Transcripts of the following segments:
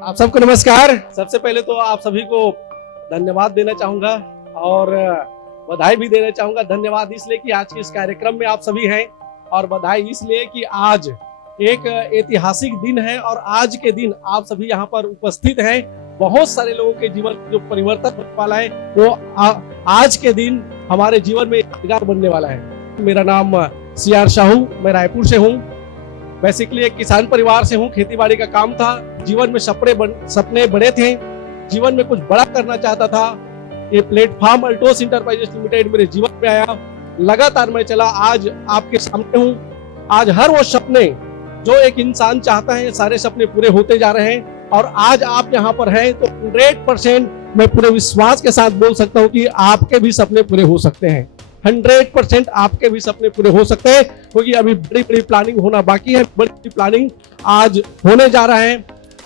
आप सबको नमस्कार। सबसे पहले तो आप सभी को धन्यवाद देना चाहूंगा और बधाई भी देना चाहूंगा। धन्यवाद इसलिए कि आज के इस कार्यक्रम में आप सभी हैं, और बधाई इसलिए कि आज एक ऐतिहासिक दिन है और आज के दिन आप सभी यहाँ पर उपस्थित हैं। बहुत सारे लोगों के जीवन जो परिवर्तन होने वाला है वो आज के दिन हमारे जीवन में यादगार बनने वाला है। मेरा नाम CR साहू, मैं रायपुर से हूँ। बेसिकली एक किसान परिवार से हूँ। खेती बाड़ी का काम था, जीवन में सपने बड़े थे, जीवन में कुछ बड़ा करना चाहता था। ये प्लेटफॉर्म अल्टोस इंटरप्राइजेस लिमिटेड मेरे जीवन में आया, लगातार मैं चला, आज आपके सामने हूँ। आज हर वो सपने जो एक इंसान चाहता है, सारे सपने पूरे होते जा रहे हैं और आज आप यहाँ पर हैं तो 100% मैं पूरे विश्वास के साथ बोल सकता हूँ कि आपके भी सपने पूरे हो सकते हैं। 100% आपके भी सपने पूरे हो सकते हैं, क्योंकि अभी बड़ी बड़ी प्लानिंग होना बाकी है। बड़ी प्लानिंग आज होने जा रहा है,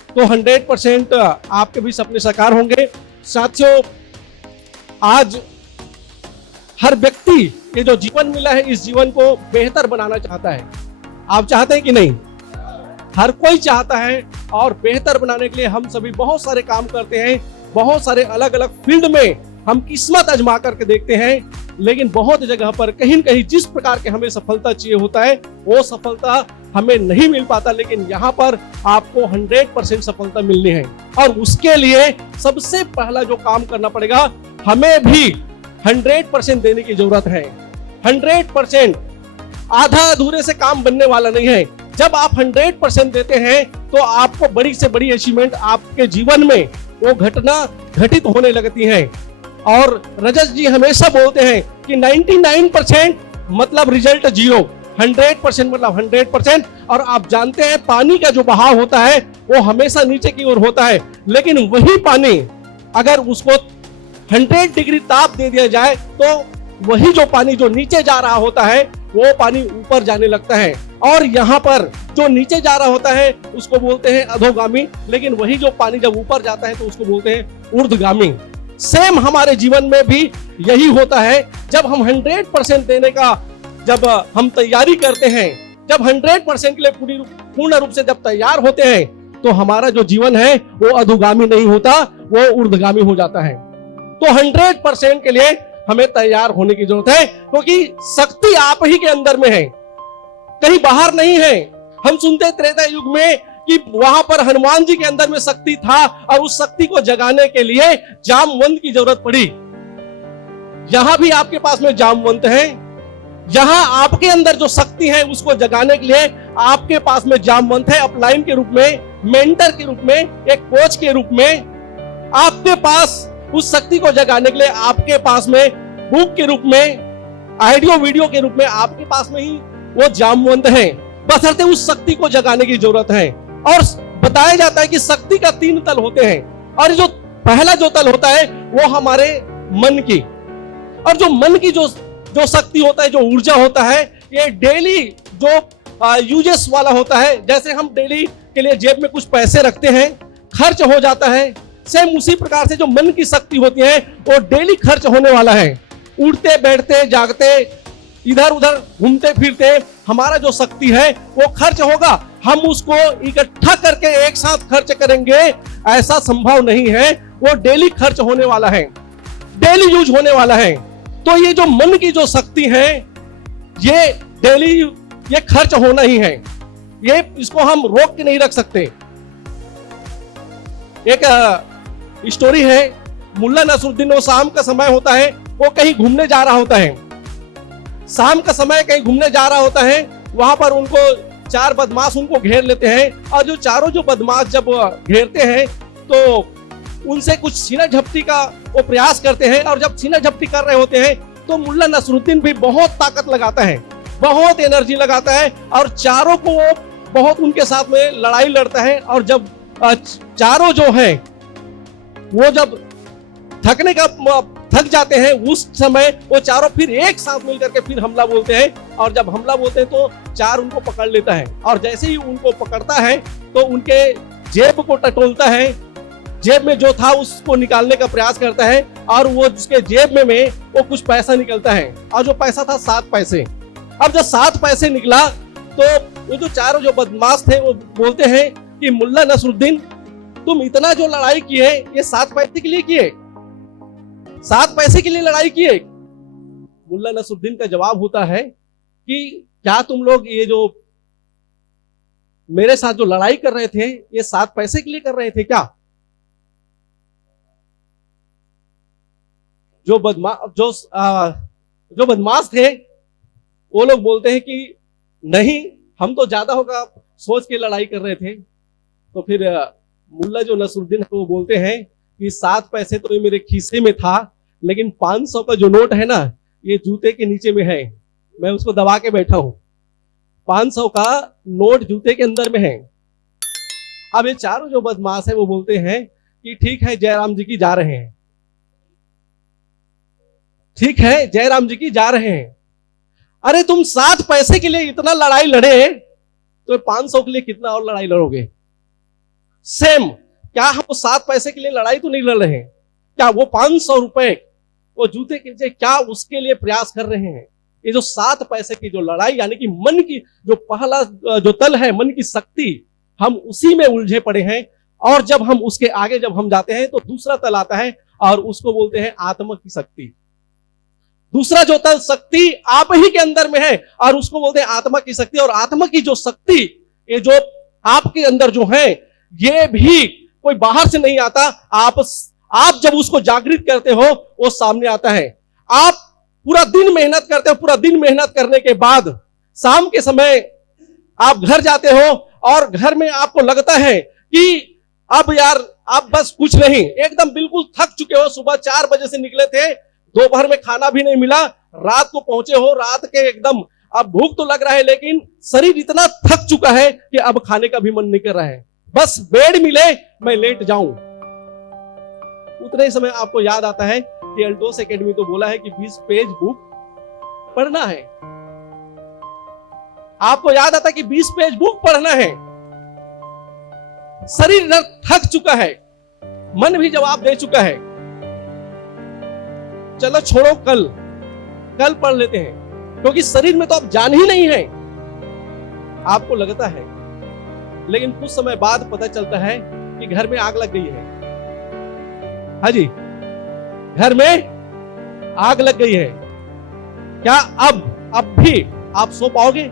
तो 100% आपके भी सपने साकार होंगे। साथियों, आज हर व्यक्ति ये जो जीवन मिला है, इस जीवन को बेहतर बनाना चाहता है। आप चाहते हैं कि नहीं? हर कोई चाहता है, और बेहतर बनाने के लिए हम सभी बहुत सारे काम करते हैं। बहुत सारे अलग अलग फील्ड में हम किस्मत आजमा करके देखते हैं, लेकिन बहुत जगह पर कहीं न कहीं जिस प्रकार के हमें सफलता चाहिए होता है वो सफलता हमें नहीं मिल पाता। लेकिन यहाँ पर आपको 100% सफलता मिलनी है, और उसके लिए सबसे पहला जो काम करना पड़ेगा, हमें भी 100% देने की जरूरत है। 100% आधा अधूरे से काम बनने वाला नहीं है। जब आप 100% देते हैं तो आपको बड़ी से बड़ी अचीवमेंट आपके जीवन में वो घटना घटित होने लगती है। और रजत जी हमेशा बोलते हैं कि 99% मतलब रिजल्ट 0, 100% मतलब 100%। और आप जानते हैं पानी का जो बहाव होता है वो हमेशा नीचे की ओर होता है, लेकिन वही पानी अगर उसको 100 डिग्री ताप दे दिया जाए तो वही जो पानी जो नीचे जा रहा होता है वो पानी ऊपर जाने लगता है। और यहाँ पर जो नीचे जा रहा होता है उसको बोलते हैं अधोगामी, लेकिन वही जो पानी जब ऊपर जाता है तो उसको बोलते हैं ऊर्ध्वगामी। सेम हमारे जीवन में भी यही होता है। जब हम 100% देने का जब हम तैयारी करते हैं, जब 100% के लिए पूर्ण रूप से जब तैयार होते हैं, तो हमारा जो जीवन है वो अधोगामी नहीं होता, वो ऊर्ध्वगामी हो जाता है। तो 100% के लिए हमें तैयार होने की जरूरत है, क्योंकि शक्ति आप ही के अंदर में है, कहीं बाहर नहीं है। हम सुनते त्रेता युग में कि वहां पर हनुमान जी के अंदर में शक्ति था, और उस शक्ति को जगाने के लिए जामवंत की जरूरत पड़ी। यहां भी आपके पास में जामवंत है। यहां आपके अंदर जो शक्ति है उसको जगाने के लिए आपके पास में जामवंत है। अपलाइन के रूप में, मेंटर के रूप में, एक कोच के रूप में आपके पास उस शक्ति को जगाने के लिए आपके पास में बुक के रूप में, ऑडियो वीडियो के रूप में आपके पास में ही वो जामवंत है। बशर्ते उस शक्ति को जगाने की जरूरत है। और बताया जाता है कि शक्ति का 3 तल होते हैं, और जो पहला जो तल होता है वो हमारे मन की, और जो मन की जो शक्ति होता है, जो ऊर्जा होता है, ये डेली जो यूजेस वाला होता है। जैसे हम डेली के लिए जेब में कुछ पैसे रखते हैं, खर्च हो जाता है, सेम उसी प्रकार से जो मन की शक्ति होती है वो डेली खर्च होने वाला है। उठते बैठते जागते इधर उधर घूमते फिरते हमारा जो शक्ति है वो खर्च होगा। हम उसको इकट्ठा करके एक साथ खर्च करेंगे ऐसा संभव नहीं है। वो डेली खर्च होने वाला है, डेली यूज होने वाला है। तो ये जो मन की जो शक्ति है ये डेली ये खर्च होना ही है, ये इसको हम रोक के नहीं रख सकते। एक स्टोरी है, मुल्ला नसरुद्दीन, वो शाम का समय होता है, वो कहीं घूमने जा रहा होता है। शाम का समय कहीं घूमने जा रहा होता है, वहां पर उनको 4 बदमाश उनको घेर लेते हैं। और जो चारों जो बदमाश जब घेरते हैं तो उनसे कुछ सीना झपटी का वो प्रयास करते हैं। और जब सीना झपटी कर रहे होते हैं तो मुल्ला नसरुद्दीन भी बहुत ताकत लगाता है, बहुत एनर्जी लगाता है, और चारों को वो बहुत उनके साथ में लड़ाई लड़ता है। और जब चारों जो है वो जब थक जाते हैं, उस समय वो चारों फिर एक साथ मिलकर के फिर हमला बोलते हैं। और जब हमला बोलते हैं तो 4 उनको पकड़ लेता है, और जैसे ही उनको पकड़ता है तो उनके जेब को टटोलता है, जेब में जो था उसको निकालने का प्रयास करता है, और वो जिसके जेब में वो कुछ पैसा निकलता है, और जो पैसा था 7 पैसे। अब जब 7 पैसे निकला तो वो जो चारों जो बदमाश थे वो बोलते हैं कि मुल्ला नसरुद्दीन तुम इतना जो लड़ाई किए ये 7 पैसे के लिए किए, 7 पैसे के लिए लड़ाई किए। मुल्ला नसरुद्दीन का जवाब होता है कि क्या तुम लोग ये जो मेरे साथ जो लड़ाई कर रहे थे ये 7 पैसे के लिए कर रहे थे क्या? जो बदमाश थे वो लोग बोलते हैं कि नहीं, हम तो ज्यादा होगा सोच के लड़ाई कर रहे थे। तो फिर मुल्ला जो नसरुद्दीन है वो बोलते हैं कि 7 पैसे तो मेरे खीसे में था, लेकिन 500 का जो नोट है ना ये जूते के नीचे में है, मैं उसको दबा के बैठा हूं। 500 का नोट जूते के अंदर में है। अब ये चारों जो बदमाश है वो बोलते हैं कि ठीक है जयराम जी की जा रहे हैं, ठीक है जयराम जी की जा रहे हैं। अरे तुम 7 पैसे के लिए इतना लड़ाई लड़े तो 500 के लिए कितना और लड़ाई लड़ोगे? सेम, क्या हम 7 पैसे के लिए लड़ाई तो नहीं लड़ रहे हैं? क्या वो 500 रुपए वो जूते के नीचे क्या उसके लिए प्रयास कर रहे हैं? ये जो 7 पैसे की जो लड़ाई, यानी कि मन की जो पहला जो तल है, मन की शक्ति, हम उसी में उलझे पड़े हैं। और जब हम उसके आगे जब हम जाते हैं तो दूसरा तल आता है और उसको बोलते हैं आत्मा की शक्ति। दूसरा जो तल शक्ति आप ही के अंदर में है और उसको बोलते हैं आत्मा की शक्ति। और आत्मा की जो शक्ति, ये जो आपके अंदर जो है, ये भी कोई बाहर से नहीं आता। आप जब उसको जागृत करते हो वो सामने आता है। आप पूरा दिन मेहनत करते हो, पूरा दिन मेहनत करने के बाद शाम के समय आप घर जाते हो और घर में आपको लगता है कि अब यार आप बस कुछ नहीं, एकदम बिल्कुल थक चुके हो। सुबह 4 बजे से निकले थे, दोपहर में खाना भी नहीं मिला, रात को पहुंचे हो, रात के एकदम अब भूख तो लग रहा है लेकिन शरीर इतना थक चुका है कि अब खाने का भी मन नहीं कर रहा है, बस बेड मिले मैं लेट जाऊं। उतने ही समय आपको याद आता है कि अल्टोस एकेडमी तो बोला है कि 20 पेज बुक पढ़ना है। आपको याद आता है कि 20 पेज बुक पढ़ना है। शरीर थक चुका है, मन भी जवाब दे चुका है, चलो छोड़ो कल पढ़ लेते हैं, क्योंकि शरीर में तो अब जान ही नहीं है, आपको लगता है। लेकिन कुछ समय बाद पता चलता है कि घर में आग लग गई है। हाँ जी, घर में आग लग गई है। क्या अब भी आप सो पाओगे?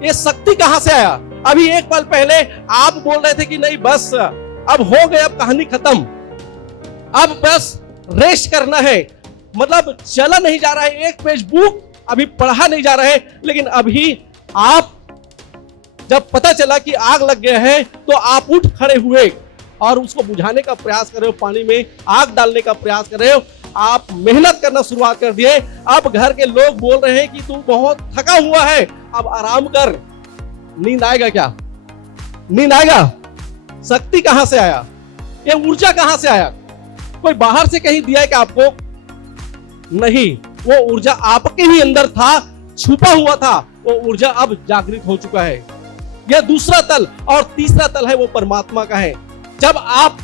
ये शक्ति कहां से आया? अभी एक पल पहले आप बोल रहे थे कि नहीं बस अब हो गए, अब कहानी खत्म, अब बस रेस्ट करना है, मतलब चला नहीं जा रहा है, 1 पेज बुक अभी पढ़ा नहीं जा रहा है। लेकिन अभी आप जब पता चला कि आग लग गया है तो आप उठ खड़े हुए और उसको बुझाने का प्रयास कर रहे हो, पानी में आग डालने का प्रयास कर रहे हो, आप मेहनत करना शुरुआत कर दिए। अब घर के लोग बोल रहे हैं कि तू बहुत थका हुआ है, अब आराम कर। नींद आएगा क्या? नींद आएगा? शक्ति कहां से आया? ये ऊर्जा कहां से आया? कोई बाहर से कहीं दिया है क्या आपको? नहीं, वो ऊर्जा आपके ही अंदर था, छुपा हुआ था। वो ऊर्जा अब जागृत हो चुका है। यह दूसरा तल। और तीसरा तल है वो परमात्मा का है। जब आप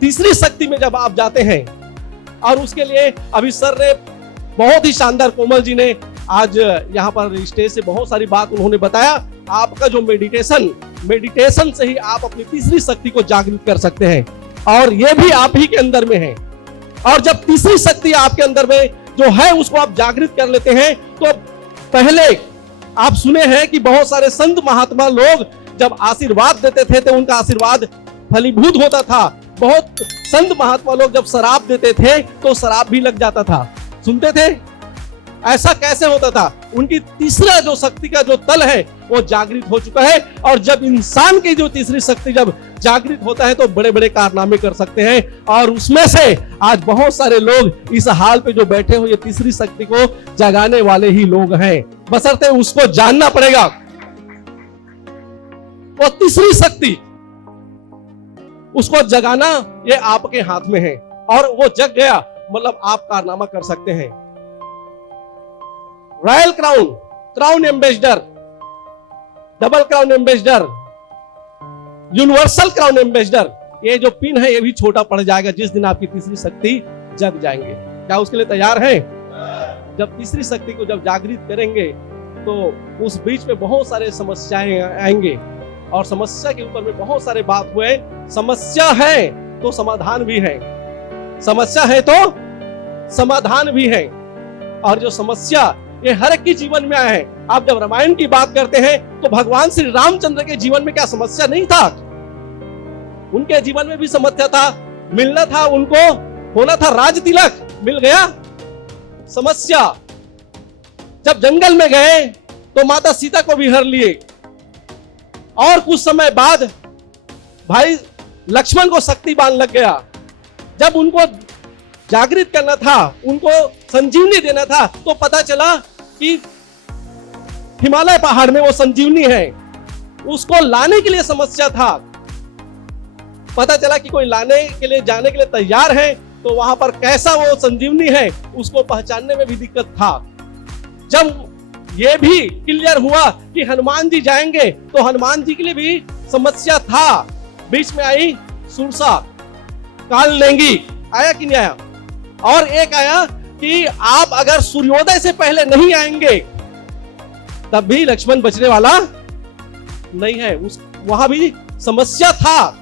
तीसरी शक्ति में जब आप जाते हैं, और उसके लिए अभी सर ने बहुत ही शानदार, कोमल जी ने आज यहाँ पर स्टेज से बहुत सारी बात उन्होंने बताया। आपका जो मेडिटेशन से ही आप अपनी तीसरी शक्ति को जागृत कर सकते हैं, और ये भी आप ही के अंदर में है। और जब तीसरी शक्ति आपके अंदर में जो है उसको आप जागृत कर लेते हैं, तो पहले आप सुने हैं कि बहुत सारे संत महात्मा लोग जब आशीर्वाद देते थे तो उनका आशीर्वाद फलीभूत होता था। बहुत संत महात्मा लोग जब शराब देते थे तो शराब भी लग जाता था। सुनते थे? ऐसा कैसे होता था? उनकी तीसरा जो शक्ति का जो तल है वो जागृत हो चुका है। और जब इंसान की जो तीसरी शक्ति जब जागृत होता है तो बड़े बड़े कारनामे कर सकते हैं। और उसमें से आज बहुत सारे लोग इस हाल पे जो बैठे हो, ये तीसरी शक्ति को जगाने वाले ही लोग हैं, बशर्ते उसको जानना पड़ेगा। वो तीसरी शक्ति, उसको जगाना ये आपके हाथ में है, और वो जग गया मतलब आप कारनामा कर सकते हैं। Royal crown ambassador, double crown ambassador, universal crown ambassador, ये जो पिन है ये भी छोटा पड़ जाएगा जिस दिन आपकी तीसरी शक्ति जग जाएंगे। क्या उसके लिए तैयार हैं? जब तीसरी शक्ति को जब जागृत करेंगे तो उस बीच में बहुत सारे समस्याएं आएंगे, और समस्या के ऊपर में बहुत सारे बात हुए। समस्या है तो समाधान भी है, समस्या है तो समाधान भी है। और जो समस्या ये हर एक के जीवन में आया है। आप जब रामायण की बात करते हैं तो भगवान श्री रामचंद्र के जीवन में क्या समस्या नहीं था? उनके जीवन में भी समस्या था। मिलना था उनको, होना था राज तिलक, मिल गया। समस्या जब जंगल में गए तो माता सीता को भी हर लिए और कुछ समय बाद भाई लक्ष्मण को शक्तिबाण लग गया। जब उनको जागृत करना था, उनको संजीवनी देना था, तो पता चला कि हिमालय पहाड़ में वो संजीवनी है। उसको लाने के लिए समस्या था। पता चला कि कोई लाने के लिए जाने के लिए तैयार है, तो वहां पर कैसा वो संजीवनी है उसको पहचानने में भी दिक्कत था। जब ये भी क्लियर हुआ कि हनुमान जी जाएंगे, तो हनुमान जी के लिए भी समस्या था। बीच में आई सुरसा, काल नेंगी, आया कि नहीं आया? और एक आया कि आप अगर सूर्योदय से पहले नहीं आएंगे तब भी लक्ष्मण बचने वाला नहीं है। वहां भी समस्या था।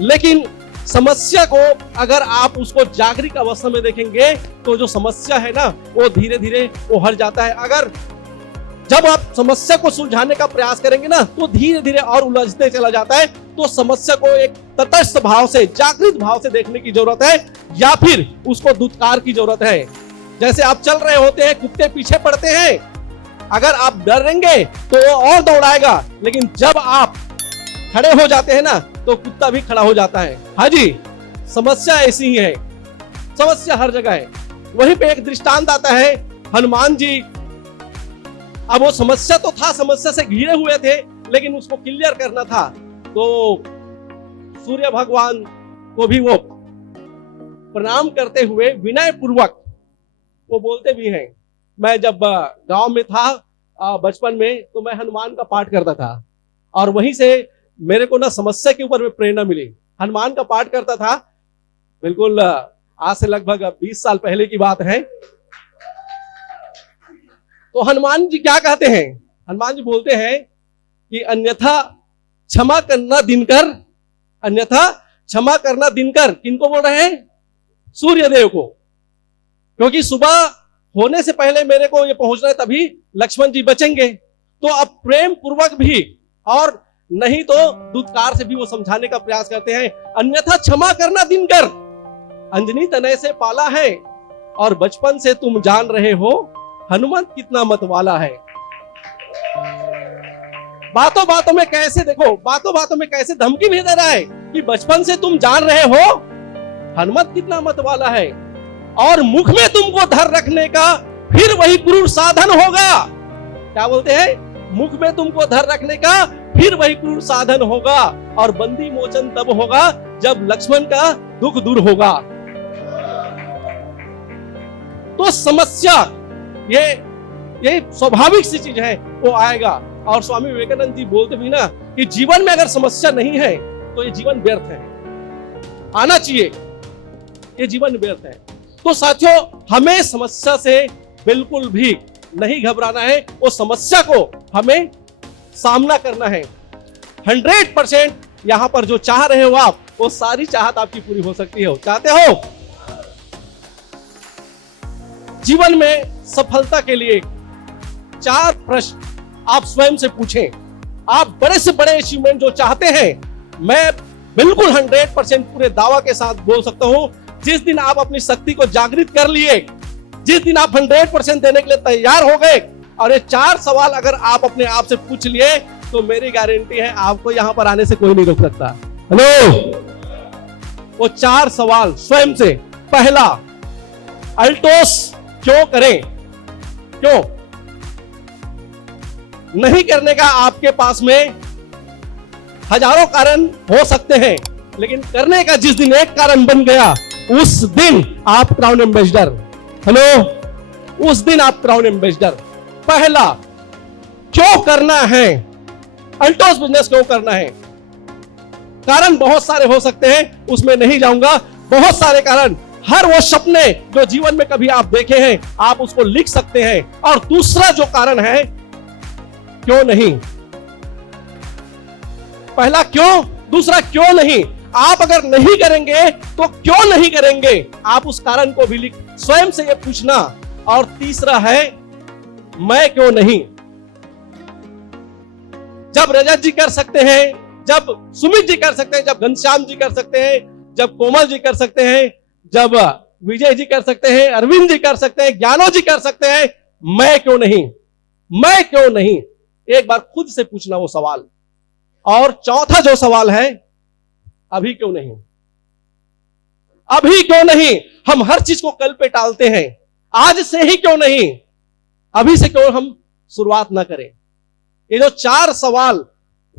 लेकिन समस्या को अगर आप उसको जागृत अवस्था में देखेंगे तो जो समस्या है ना वो धीरे धीरे वो हट जाता है। अगर जब आप समस्या को सुलझाने का प्रयास करेंगे ना तो धीरे धीरे और उलझते चला जाता है। तो समस्या को एक तटस्थ भाव से, जागृत भाव से देखने की जरूरत है, या फिर उसको दुत्कार की जरूरत है। जैसे आप चल रहे होते हैं, कुत्ते पीछे पड़ते हैं, अगर आप डरेंगे तो वो और दौड़ाएगा, लेकिन जब आप खड़े हो जाते हैं ना तो कुत्ता भी खड़ा हो जाता है। हाँ जी, समस्या ऐसी ही है, समस्या हर जगह है। वहीं पे एक दृष्टांत आता है, हनुमान जी, अब वो समस्या तो था, समस्या से घिरे हुए थे, लेकिन उसको क्लियर करना था। तो सूर्य भगवान को भी वो प्रणाम करते हुए विनय पूर्वक वो बोलते भी हैं। मैं जब गांव में था बचपन में, तो मैं हनुमान का पाठ करता था और वहीं से मेरे को ना समस्या के ऊपर में प्रेरणा मिली। हनुमान का पाठ करता था, बिल्कुल आज से लगभग 20 साल पहले की बात है। तो हनुमान जी क्या कहते हैं? हनुमान जी बोलते हैं कि अन्यथा क्षमा करना दिनकर, अन्यथा क्षमा करना दिनकर। किनको बोल रहे हैं? सूर्यदेव को। क्योंकि सुबह होने से पहले मेरे को ये पहुंचना है, तभी लक्ष्मण जी बचेंगे। तो अब प्रेम पूर्वक भी और नहीं तो दुत्कार से भी वो समझाने का प्रयास करते हैं। अन्यथा क्षमा करना दिनकर, अंजनी तनय से पाला है और बचपन से तुम जान रहे हो हनुमंत कितना मतवाला है। बातों बातों में कैसे, देखो बातों बातों में कैसे धमकी भी दे रहा है कि बचपन से तुम जान रहे हो हनुमंत कितना मतवाला है, और मुख में तुमको धर रखने का फिर वही क्रूर साधन होगा। क्या बोलते हैं? मुख में तुमको धर रखने का फिर वही क्रूर साधन होगा, और बंदी मोचन तब होगा जब लक्ष्मण का दुख दूर होगा। तो समस्या ये स्वाभाविक सी चीज है, वो आएगा। और स्वामी विवेकानंद जी बोलते भी ना कि जीवन में अगर समस्या नहीं है तो ये जीवन व्यर्थ है। आना चाहिए, ये जीवन व्यर्थ है। तो साथियों, हमें समस्या से बिल्कुल भी नहीं घबराना है, वो समस्या को हमें सामना करना है। 100% यहां पर जो चाह रहे हो आप, वो सारी चाहत आपकी पूरी हो सकती है। चाहते हो? जीवन में सफलता के लिए 4 प्रश्न आप स्वयं से पूछें। आप बड़े से बड़े अचीवमेंट जो चाहते हैं, मैं बिल्कुल 100% पूरे दावा के साथ बोल सकता हूं, जिस दिन आप अपनी शक्ति को जागृत कर लिए, जिस दिन आप 100% देने के लिए तैयार हो गए, और ये 4 सवाल अगर आप अपने आप से पूछ लिए, तो मेरी गारंटी है आपको यहां पर आने से कोई नहीं रोक सकता। हेलो, वो 4 सवाल स्वयं से। पहला, अल्टोस क्यों करें? क्यों नहीं करने का? आपके पास में हजारों कारण हो सकते हैं, लेकिन करने का जिस दिन एक कारण बन गया, उस दिन आप क्राउन एम्बेसडर। हेलो, उस दिन आप क्राउन एम्बेसडर। पहला, क्यों करना है? अल्टोस बिजनेस क्यों करना है? कारण बहुत सारे हो सकते हैं, उसमें नहीं जाऊंगा। बहुत सारे कारण, हर वो सपने जो जीवन में कभी आप देखे हैं, आप उसको लिख सकते हैं। और दूसरा जो कारण है, क्यों नहीं, पहला क्यों, दूसरा क्यों नहीं। आप अगर नहीं करेंगे तो क्यों नहीं करेंगे, आप उस कारण को भी स्वयं से ये पूछना। और तीसरा है मैं क्यों नहीं। जब रजत जी कर सकते हैं, जब सुमित जी कर सकते हैं, जब घनश्याम जी कर सकते हैं, जब कोमल जी कर सकते हैं, जब विजय जी कर सकते हैं, अरविंद जी कर सकते हैं, ज्ञानो जी कर सकते हैं, मैं क्यों नहीं, मैं क्यों नहीं। एक बार खुद से पूछना वो सवाल। और चौथा जो सवाल है, अभी क्यों नहीं, अभी क्यों नहीं। हम हर चीज को कल पे टालते हैं, आज से ही क्यों नहीं, अभी से क्यों हम शुरुआत ना करें। ये जो 4 सवाल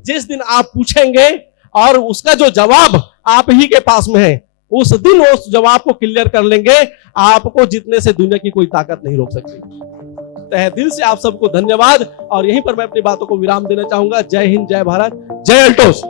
जिस दिन आप पूछेंगे और उसका जो जवाब आप ही के पास में है, उस दिन उस जवाब को क्लियर कर लेंगे, आपको जीतने से दुनिया की कोई ताकत नहीं रोक सकती। तहे दिल से आप सबको धन्यवाद। और यहीं पर मैं अपनी बातों को विराम देना चाहूंगा। जय हिंद, जय भारत, जय अल्टोस।